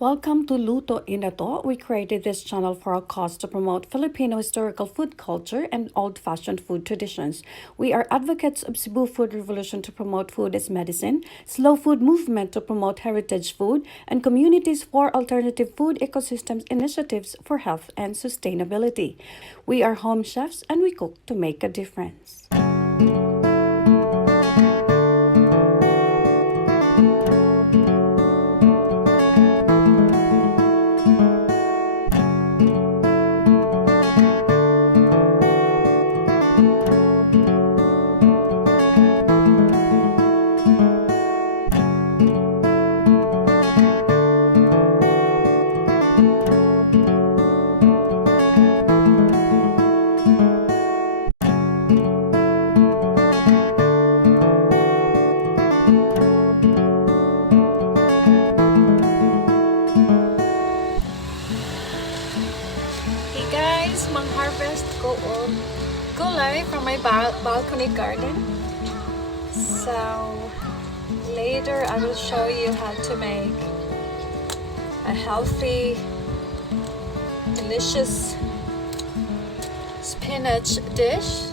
Welcome to Luto Inato. We created this channel for a cause to promote Filipino historical food culture and old-fashioned food traditions. We are advocates of Cebu Food Revolution to promote food as medicine, slow food movement to promote heritage food, and communities for alternative food ecosystems initiatives for health and sustainability. We are home chefs and we cook to make a difference. Hey guys, mang-harvest ko og gulay from my balcony garden. So later I will show you how to make a healthy, delicious spinach dish.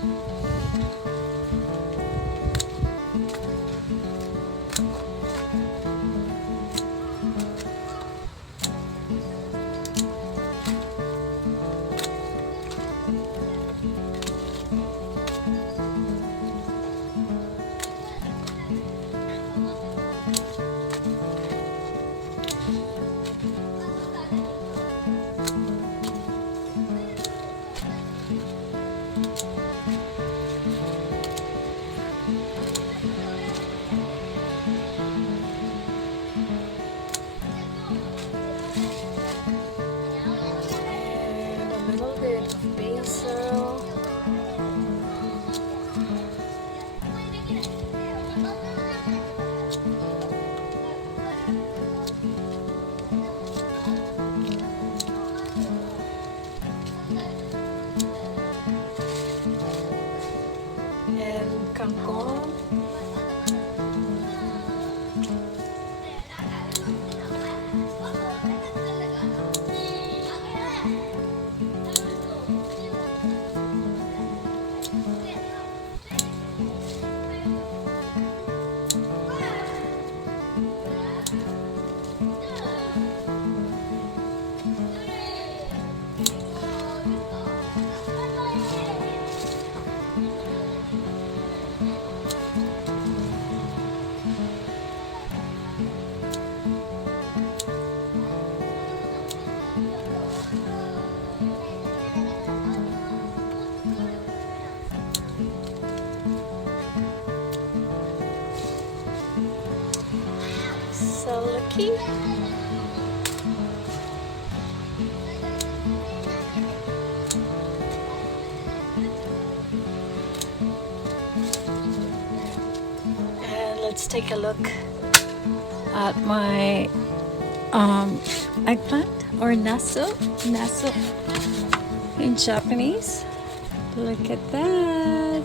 Basil. And kangkong. So lucky. And let's take a look at my eggplant or naso in Japanese. Look at that.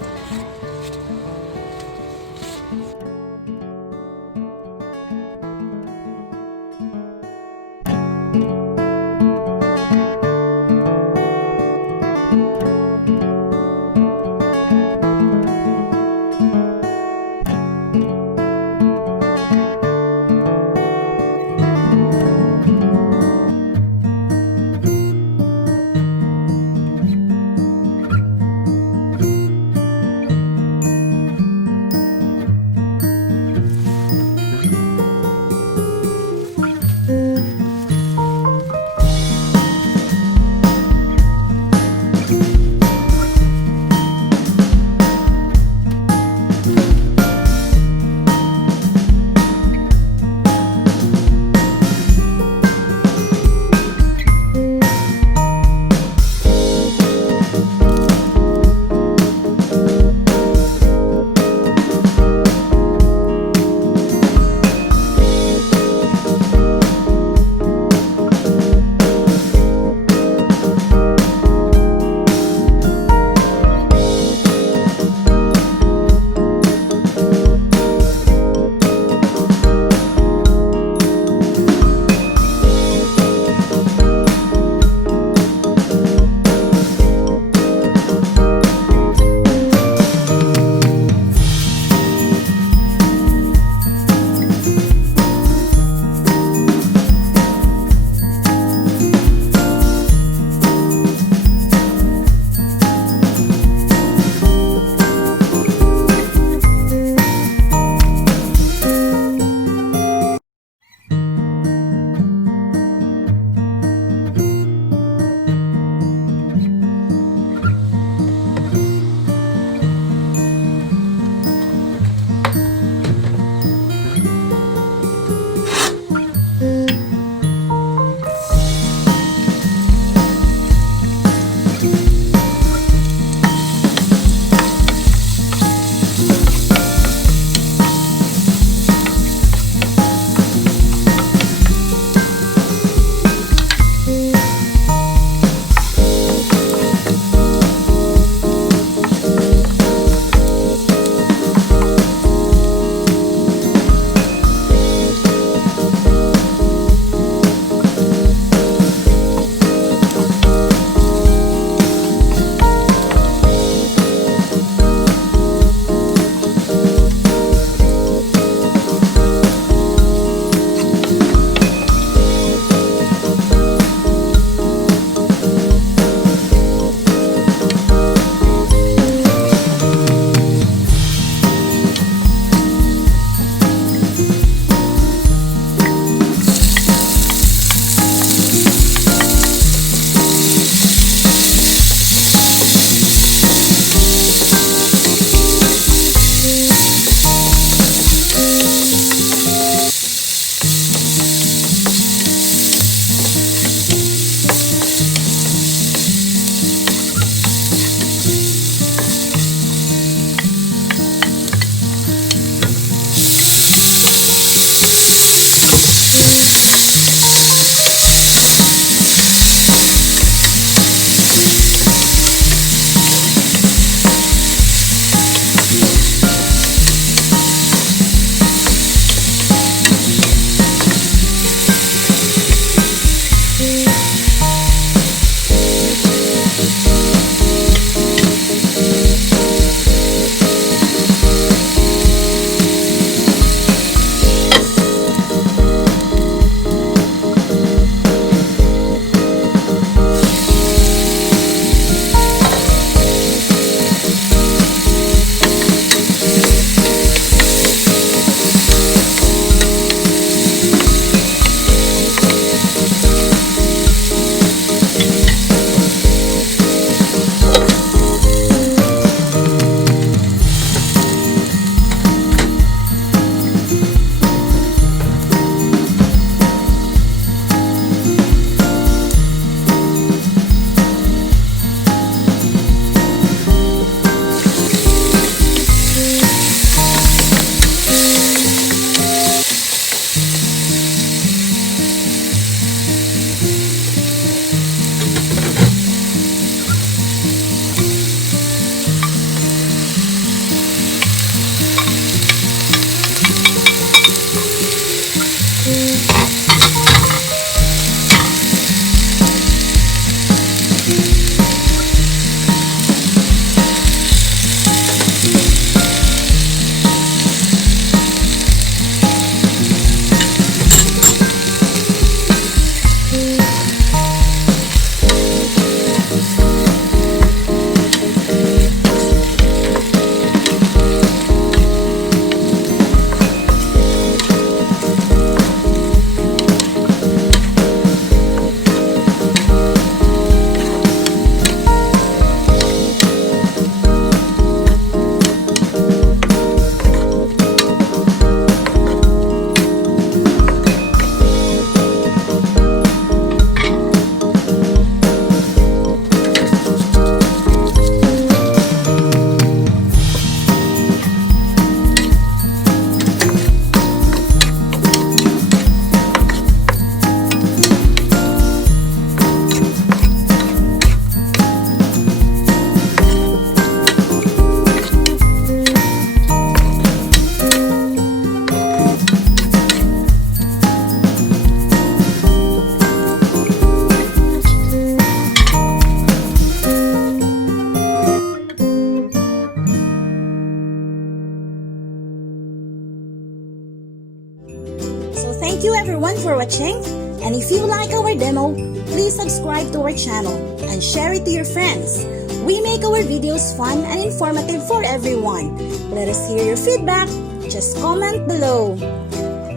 Thank you everyone for watching, and if you like our demo, please subscribe to our channel and share it to your friends. We make our videos fun and informative for everyone. Let us hear your feedback. Just comment below.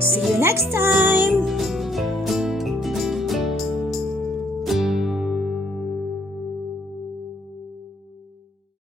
See you next time!